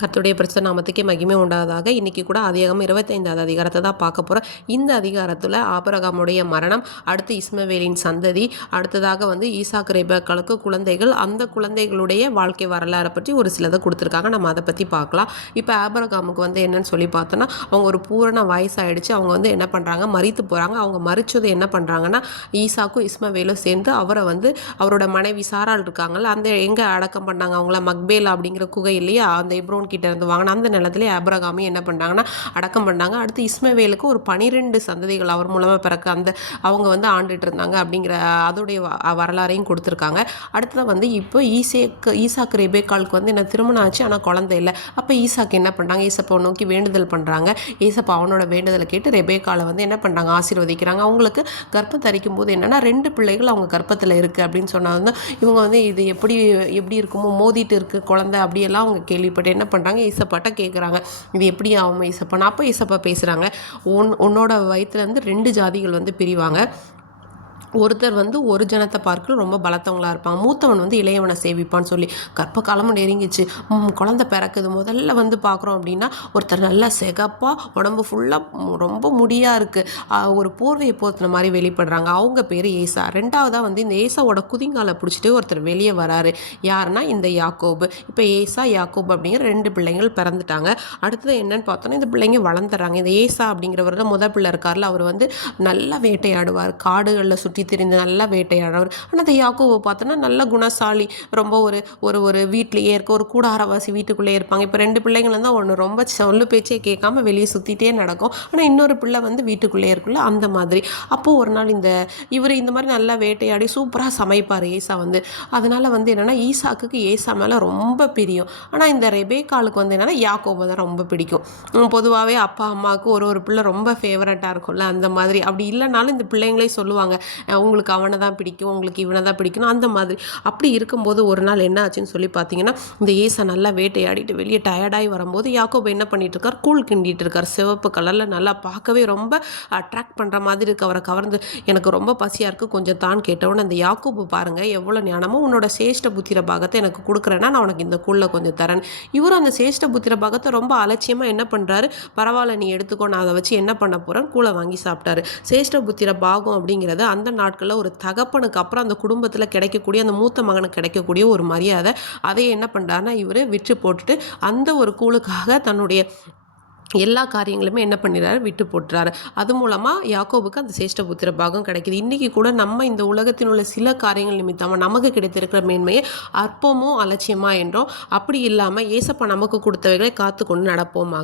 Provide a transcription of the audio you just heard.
கர்த்தருடைய பரிசுத்த நாமத்துக்கே மகிமை உண்டாவதாக. இன்னைக்கு கூட ஆதியாகமம் 25வது அதிகாரத்தை தான் பார்க்க போகிறோம். இந்த அதிகாரத்தில் ஆபிரகாமுடைய மரணம், அடுத்து இஸ்மவேலின் சந்ததி, அடுத்ததாக ஈசாக்கு ரெபெக்காளுக்கு குழந்தைகள், அந்த குழந்தைகளுடைய வாழ்க்கை வரலாறை பற்றி ஒரு சிலதை கொடுத்துருக்காங்க. நம்ம அதை பற்றி பார்க்கலாம். இப்போ ஆபிரகாமுக்கு என்னன்னு சொல்லி பார்த்தோன்னா, அவங்க ஒரு பூரண வயசாகிடுச்சு. அவங்க என்ன பண்ணுறாங்க, மரித்து போகிறாங்க. அவங்க மரித்தது என்ன பண்ணுறாங்கன்னா, ஈசாக்கும் இஸ்மவேலும் சேர்ந்து அவரை அவரோட மனைவி சாராள் இருக்காங்கல்ல, அந்த எங்கே அடக்கம் பண்ணாங்க, அவங்கள மக்பேல் அப்படிங்கிற குகை இல்லையா, அந்த எப்ரோன் கிட்ட இருந்து வாங்கின அந்த நிலத்திலே ஆபிரகாமை என்ன பண்ணாங்கன்னா அடக்கம் பண்ணாங்க. அடுத்து இஸ்மவேலுக்கு ஒரு 12 சந்ததிகள் அவர் மூலமாக பிறக்க அவங்க ஆண்டுட்டு இருந்தாங்க அப்படிங்கிற அதோடைய வரலாறையும் கொடுத்துருக்காங்க. அடுத்தது இப்போ ஈசாக்கு ரெபெக்காளுக்கு என்ன திருமணம் ஆச்சு, ஆனால் குழந்தை இல்லை. அப்போ ஈசாக்கு என்ன பண்ணுறாங்க, ஈசப்பா நோக்கி வேண்டுதல் பண்ணுறாங்க. ஈசப்பா அவனோட வேண்டுதலை கேட்டு ரெபெக்காளை என்ன பண்ணுறாங்க, ஆசீர்வதிக்கிறாங்க. அவங்களுக்கு கர்ப்பம் தரிக்கும் போது என்னென்னா 2 பிள்ளைகள் அவங்க கர்ப்பத்தில் இருக்குது அப்படின்னு சொன்னாங்க. இவங்க இது எப்படி இருக்குமோ, மோதிட்டு இருக்குது குழந்தை அப்படியெல்லாம் அவங்க கேள்விப்பட்டு என்ன பண்ணுறாங்க, ஈசப்பாட்ட கேட்குறாங்க, இது எப்படி ஆகும் ஈசப்பா. அப்போ ஈசப்பா பேசுகிறாங்க, உன்னோட வயிற்றுலேருந்து 2 ஜாதிகள் பிரிவாங்க. ஒருத்தர் ஒரு ஜனத்தை பார்க்க ரொம்ப பலத்தவங்களாக இருப்பாங்க, மூத்தவன் இளையவனை சேவிப்பான்னு சொல்லி. கர்ப்ப காலமும் நெருங்கிச்சு, குழந்தை பிறக்குது. முதல்ல பார்க்குறோம் அப்படின்னா ஒருத்தர் நல்லா செகப்பாக உடம்பு ஃபுல்லாக ரொம்ப முடியாக இருக்குது, ஒரு போர்வையை போத்தின மாதிரி வெளிப்படுறாங்க. அவங்க பேர் ஏசா. ரெண்டாவதாக இந்த ஏசாவோட குதிங்காலை பிடிச்சிட்டு ஒருத்தர் வெளியே வராரு. யாருன்னா இந்த யாக்கோபு. இப்போ ஏசா யாக்கோபு அப்படிங்கிற 2 பிள்ளைங்கள் பிறந்துட்டாங்க. அடுத்தது என்னன்னு பார்த்தோன்னா, இந்த பிள்ளைங்க வளர்ந்துறாங்க. இந்த ஏசா அப்படிங்கிறவர் தான் முதல் பிள்ளை இருக்கார்ல, அவர் நல்லா வேட்டையாடுவார், காடுகளில் சுற்றி தெரிந்து நல்லா வேட்டையாடுறவர். ஆனால் அந்த யாக்கோபை பார்த்தோன்னா நல்ல குணசாலி, ரொம்ப ஒரு வீட்லேயே இருக்க, ஒரு கூடாரவாசி வீட்டுக்குள்ளேயே இருப்பாங்க. இப்போ 2 பிள்ளைங்கள் தான், ஒன்று ரொம்ப சொல்லு பேச்சே கேட்காம வெளியே சுற்றிட்டே நடக்கும், ஆனால் இன்னொரு பிள்ளை வீட்டுக்குள்ளேயே இருக்குல்ல அந்த மாதிரி. அப்போது ஒரு நாள் இவர் இந்த மாதிரி நல்லா வேட்டையாடி சூப்பராக சமைப்பார் ஏசா. அதனால் என்னென்னா ஈசாக்கு ஏசா மேலே ரொம்ப பிரியும். ஆனால் இந்த ரெபெக்காளுக்கு என்னென்னா யாக்கோபை தான் ரொம்ப பிடிக்கும். பொதுவாகவே அப்பா அம்மாவுக்கு ஒரு பிள்ளை ரொம்ப ஃபேவரட்டாக இருக்கும்ல, அந்த மாதிரி. அப்படி இல்லைனாலும் இந்த பிள்ளைங்களே சொல்லுவாங்க, உங்களுக்கு அவனை தான் பிடிக்கும், உங்களுக்கு இவனை தான் பிடிக்கணும், அந்த மாதிரி. அப்படி இருக்கும்போது ஒரு நாள் என்ன ஆச்சுன்னு சொல்லி பார்த்தீங்கன்னா, இந்த ஏசா நல்லா வேட்டையாடிட்டு வெளியே டயர்டாகி வரும்போது யாக்கோபு என்ன பண்ணிட்டு இருக்கார், கூழ் கிண்டிட்டு இருக்கார். சிவப்பு கலரில் நல்லா பார்க்கவே ரொம்ப அட்ராக்ட் பண்ணுற மாதிரி இருக்கு. அவரை கவர்ந்து, எனக்கு ரொம்ப பசியாக இருக்குது கொஞ்சம் தான் கேட்டவொன்னே அந்த யாக்கோபு பாருங்கள் எவ்வளோ ஞானமோ, உன்னோட சேஷ்ட புத்திர பாகத்தை எனக்கு கொடுக்குறேன்னா நான் உனக்கு இந்த கூழில் கொஞ்சம் தரேன். இவரும் அந்த சேஷ்ட புத்திர பாகத்தை ரொம்ப அலட்சியமாக என்ன பண்ணுறாரு, பரவாயில்ல நீ எடுத்துக்கோ, நான் அதை வச்சு என்ன பண்ண போகிறேன், கூழை வாங்கி சாப்பிட்டாரு. சேஷ்ட புத்திர பாகம் அப்படிங்கிறது அந்த நாட்களில் ஒரு தகப்பனுக்கு அப்புறம் அந்த குடும்பத்தில் கிடைக்கக்கூடிய, அந்த மூத்த மகனுக்கு கிடைக்கக்கூடிய ஒரு மரியாதை. அதை என்ன பண்ணுறாருன்னா இவர் விற்று போட்டுட்டு அந்த ஒரு கூழுக்காக தன்னுடைய எல்லா காரியங்களுமே என்ன பண்ணிடுறாரு, விட்டு போட்டுறாரு. அது மூலமாக யாக்கோபுக்கு அந்த சேஷ்ட புத்திர பாகம் கிடைக்கிது. இன்றைக்கி கூட நம்ம இந்த உலகத்தில் உள்ள சில காரியங்கள் நிமித்தமாக நமக்கு கிடைத்திருக்கிற மேன்மையை அற்பமோ அலட்சியமாக என்றோம். அப்படி இல்லாமல் ஏசப்பா நமக்கு கொடுத்தவைகளை காத்து கொண்டு நடப்போமாக.